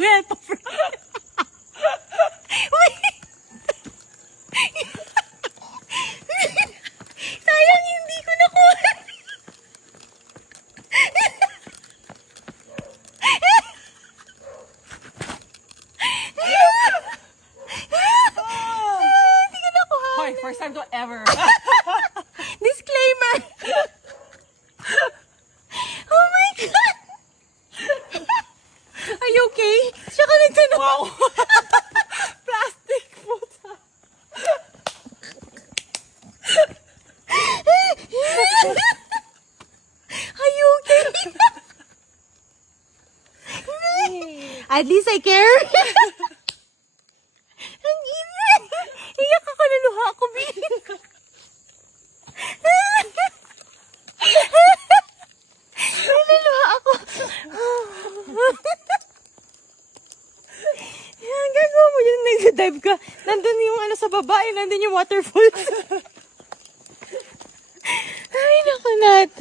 Well, sayang hindi ko nakuha. Hindi ko nakuha. Hoy, first time to ever. Disclaimer. Oh my God. Are you okay? Siya ka nagtanong. Wow. Plastic foot. Are you okay? At least I care. Ang ina. Iyak ako, naluha ako, Bin. Naluha ako. Gagawa mo yun, nag-dive ka. Nandun yung ano sa baba, nandun yung waterfalls. Ay, naku, Nat.